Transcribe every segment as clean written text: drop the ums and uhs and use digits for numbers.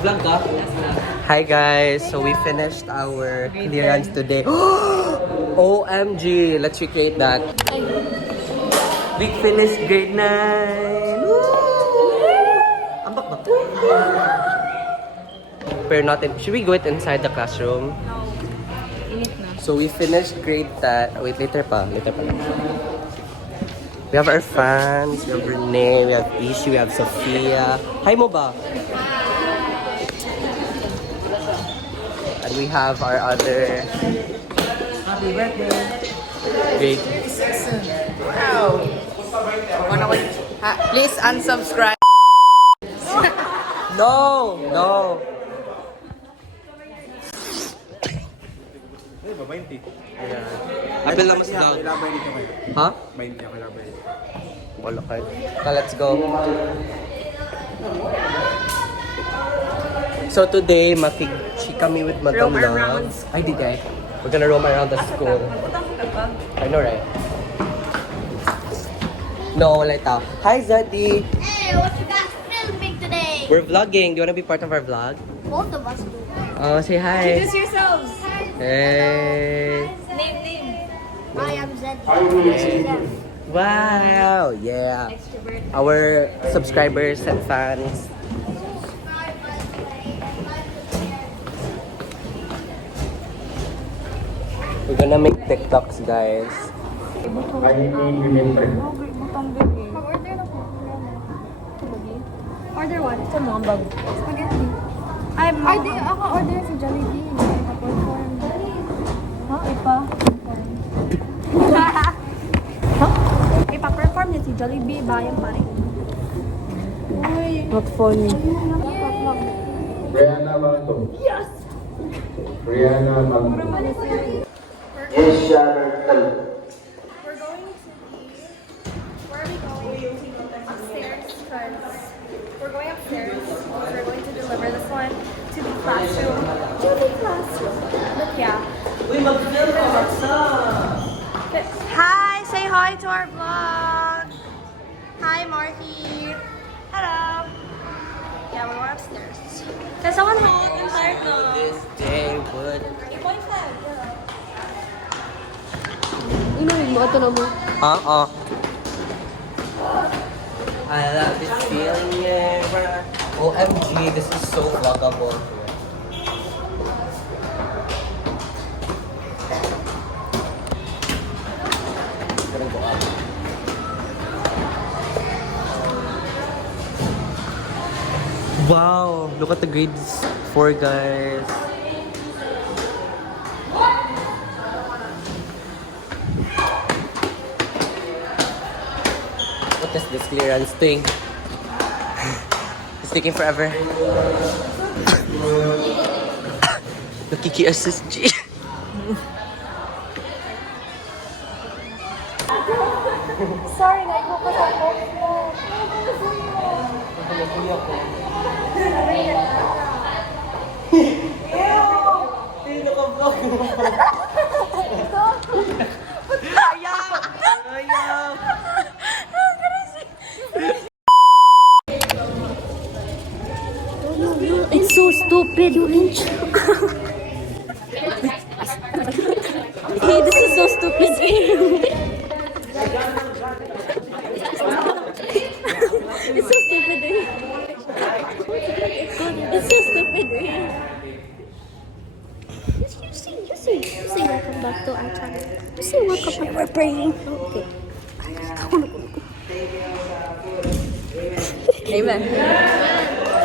Nag-vlog ka? Hi guys, so we finished our clearance today. OMG, let's recreate that. We finished grade 9. Ambak ba? Pero natin, should we go it inside the classroom? No. Init na. So we finished grade 10. Wait, later pa. We have our fans, we have Renee, we have Ishi, we have Sophia. Hi mo ba? And we have our other Happy birthday. grade. Wow. Please unsubscribe. No! Ay, ba 20? Ayan. Apel na mas loud. Ilabay dito kayo. Ha? 20 ako ilabay dito. Wala kayo. Let's go. So today, makikchi kami with Madam Roam Love. around. Ay, di guys. We're gonna roam around the school. I know, right? No, wala ito. Hi, Zaddy. Hey, what you guys filming today? We're vlogging. Do you wanna be part of our vlog? Both of us do. Oh, say hi. Introduce yourselves. Hey. Name. I am Zed. Wow. Yeah. Extrovert. Our subscribers and fans. We're gonna make TikToks, guys. Mag-order na po. Order what? Ito mo ang bag. Spaghetti. Order, ako order si Jollibee. Naka-perform. Ha? Ipa? Ipa-perform niya si Jollibee. Bayan pa rin. Uy. Not funny. Brianna Manto. Yes! Brianna Manto. Yes, Sharon. We're going to the... Where are we going? Upstairs. Because we're going upstairs. We're going to deliver this one to the classroom. But yeah. Hi! Say hi to our vlog! Hi, Marky! Hello! Yeah, we're going upstairs. Can someone hold? I'm tired now. This day would... 8.5. Uh-uh. I love this feeling, yeah. OMG, this is so vloggable. Gonna go up. Wow, look at the grades 4, guys. What is this clearance thing? It's taking forever. Nakiki-assist G. Sorry, nag-focus ako. It's so stupid, you inch. Hey, this is so stupid. It's so stupid. It's so stupid. You see, welcome back to our channel. You see, welcome back. We're praying. Okay. Amen.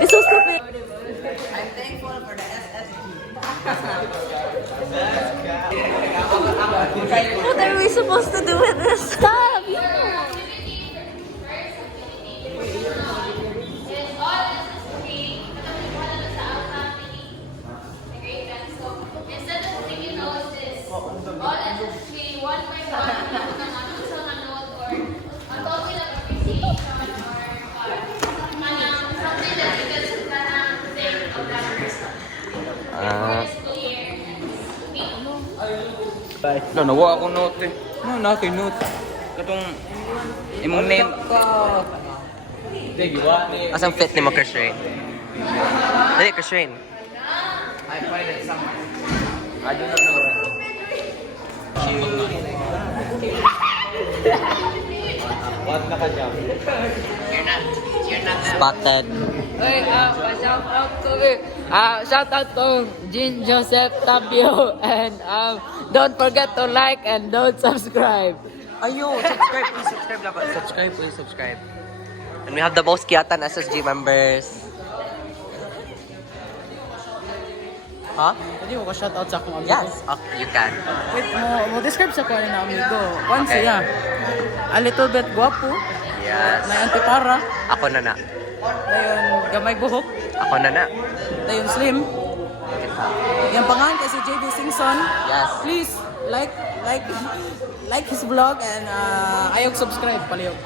It's so stupid. What are we supposed to do with this? Stop! No, nawa akong note eh. No, natin note. Katong imong name. Asang fit ni Makers, right? Dali, Christine. I find it somewhere. I do not know where. What na ka dyan? Spotted. Hey, shout out to shout out to Jean Joseph Tapio and don't forget to like and don't subscribe. Ayo, subscribe, please subscribe dapat. Subscribe, please subscribe. And we have the most kiatan SSG members. Huh? Pwede mo ka shout out sa akong amigo? Yes, you can. Wait, mo describe sa kuha na amigo. Kwan Okay. siya. A little bit guwapo. Yes. Na antipara. Ako na na. Dayon gamay buhok. Ako na na. Dayon slim. Yung pangalan kay si JB Singson. Yes. Please like his vlog and ayog subscribe palihog.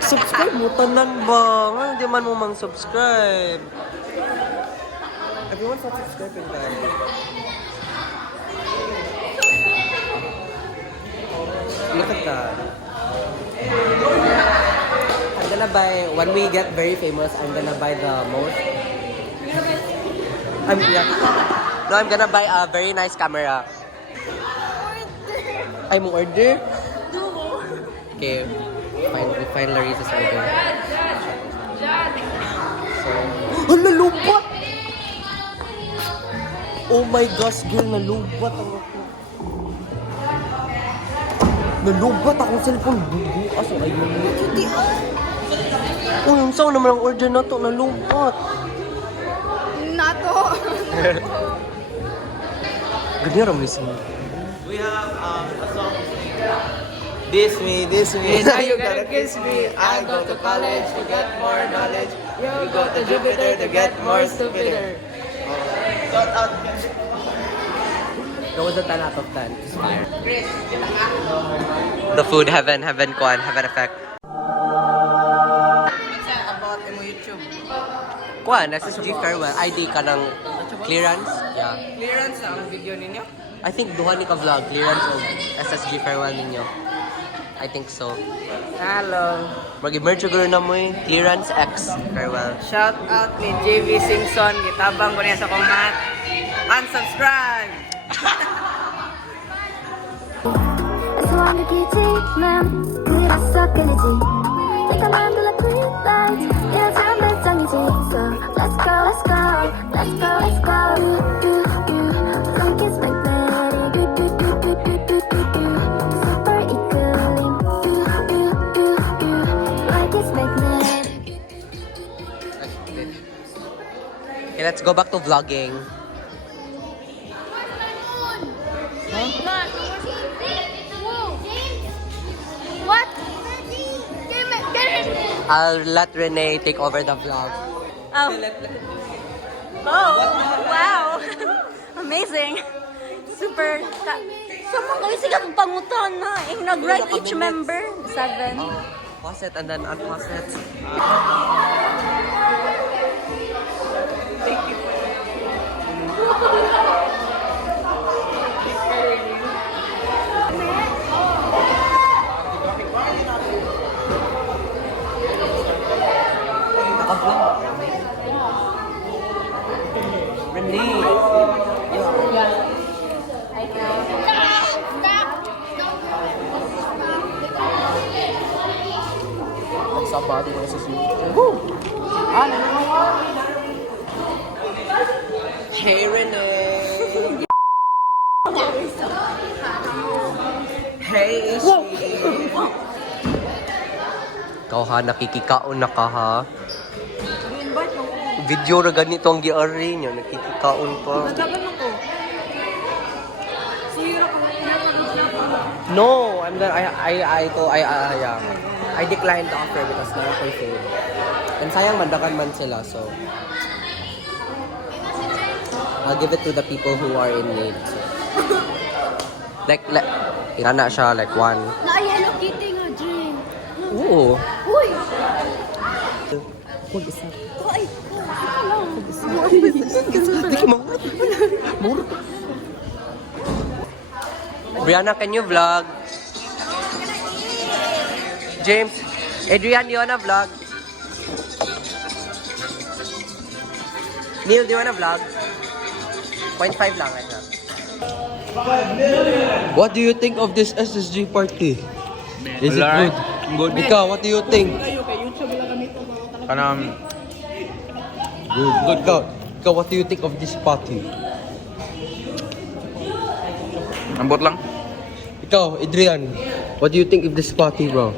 Subscribe mo tanan ba? Hindi man mo mang subscribe. Everyone start subscribing guys. Look at that. I'm gonna buy, when we get very famous, I'm gonna buy the most. I'm gonna buy a very nice camera. I'm order. Okay, we find Larissa's order. So, oh, nalubot! Oh my gosh, girl, nalubot ako. Nalubot akong cellphone. Bubukas o ayun. Oh, yung saan naman ang order na to, nalubot. Nato. Ganyan ang miss mo. We have a song. This me. Now you gotta kiss me. I go to college to get more knowledge. You go to Jupiter to get more stupider. Shout out. That was a 10 out of 10. Inspired. The food, heaven effect. About mo YouTube. Kuan, SSG farewell. ID ka ng clearance? Yeah. Clearance na ang video ninyo? I think duha ni ka vlog, clearance of SSG farewell ninyo. I think so. Hello. Mag-emerge ko na mo eh. Clearance X farewell. Shout out ni JV Singson. Gitabang ko niya sa comment. Unsubscribe! 소원이지만 그래서 끊이지 네가 만들어 green light 이런 삶의 정이지 So let's go Funk is magnetic Super equaling Like it's magnetic Okay, let's go back to vlogging. What? Get it. I'll let Renee take over the vlog. Oh, wow. Amazing. Super. Sama kayo silang pangutan na. Nag-write each member. 7. Pause it and then unpause it. Sabado ko sa sulit. Hey, Renee! Hey, Ishi! Ikaw ha, nakikikaon na ka ha. Video na ganito ang giari niyo, nakikikaon pa. No, I'm gonna, I declined the offer because na ako'y fail. And sayang mandakan man sila, so I'll give it to the people who are in need. Like, na siya, like one. Na Hello Kitty nga, Dream. Ooh. Uy! Huwag isa. Ay! Ito lang. Hindi ka mahurot. Brianna, can you vlog? James, Adrian, you wanna vlog? Neil, do you wanna vlog? 0.5 lang, ito. What do you think of this SSG party? Is it Alright. good? Ikaw, what do you think? Kanang Good. Ikaw, what do you think of this party? ambot lang. Ikaw, Adrian, what do you think of this party, bro?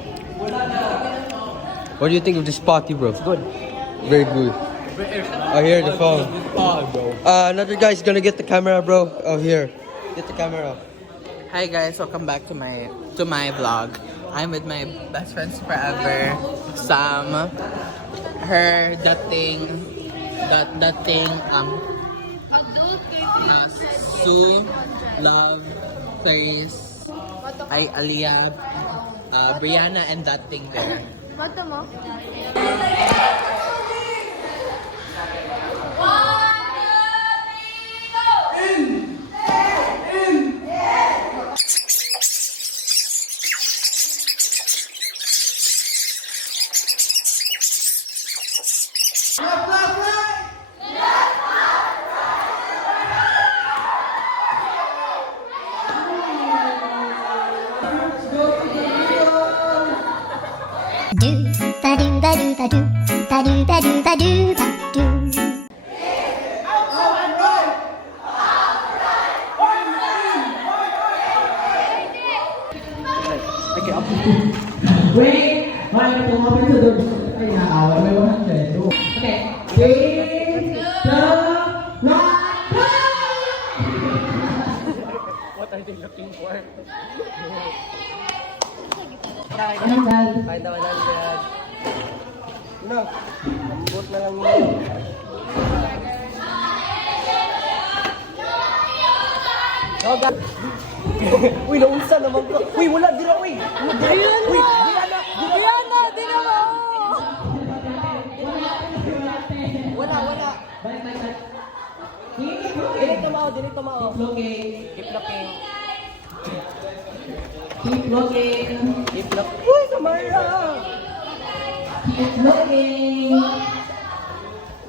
What do you think of this party, bro? It's good. Very good. I hear the phone. Another guy's gonna get the camera, bro. Oh, here. Get the camera. Hi guys, welcome back to my vlog. I'm with my best friends forever, Sam. Her dating Sue, Love, Clarice, Aliyah, Brianna, and that thing there. Magto mo? Do ba do ba do ba do ba do ba do ba do ba do. Kahit na 100. No, ambot na lang yun. Uy, naunsa naman ko. Uy, wala, di na, uy. Uy, Diana, di na mo! wala. Delete mo. Keep looking. Uy, Samara! Keep looking.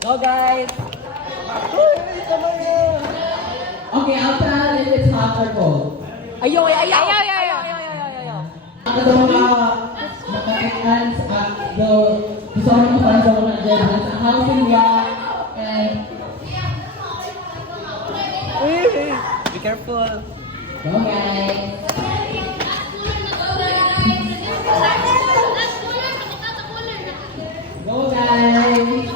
Go, guys. Uy, Samara! Okay, I'll tell if it's hot or cold. Ayaw. Ako daw mga gusto ko naman parang sa 100 sa housing block and Be careful. go guys. Go guys.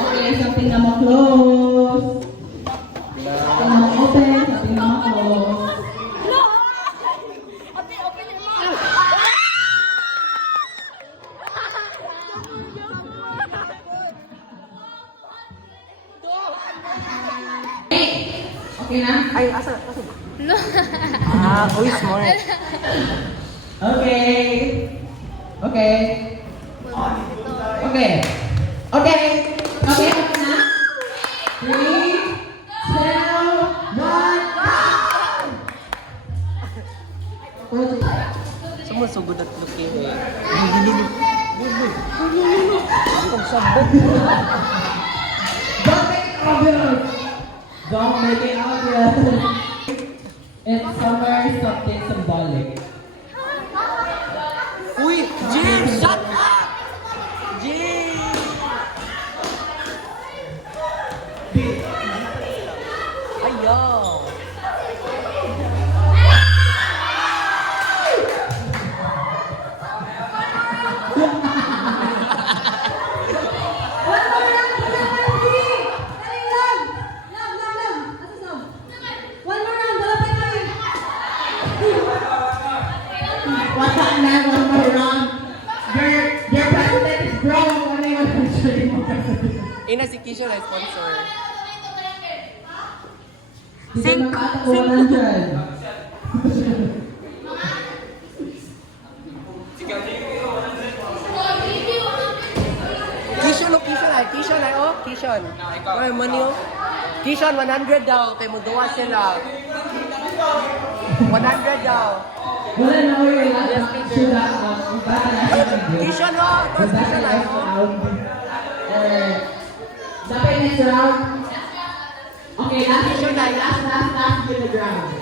Okay, something na ma-close. Something na ma-open, something na ma-close. Okay na? Ay, asa? Uy, smart. Okay. Okay. Okay. Okay. Okay, okay na? 3, 2, 1, Sumusugod at looking eh. Don't make it obvious. Don't make it obvious. It's somewhere something symbolic. Uy, Jim, shut up! Jim! Ayaw! What's up now? One more round. Your president is wrong. Ano yung answer mo? Ina si Kisha na sponsor. Sing. 100. Kishon ay oh, Kishon. Ay, money oh. Kishon, 100 daw. Kay mo duwa sila. 100 daw. Wala na ko yung last picture na bata na Tishan mo! Tapos tishan na round. Dapat next round. Okay, last picture na. Last with the ground.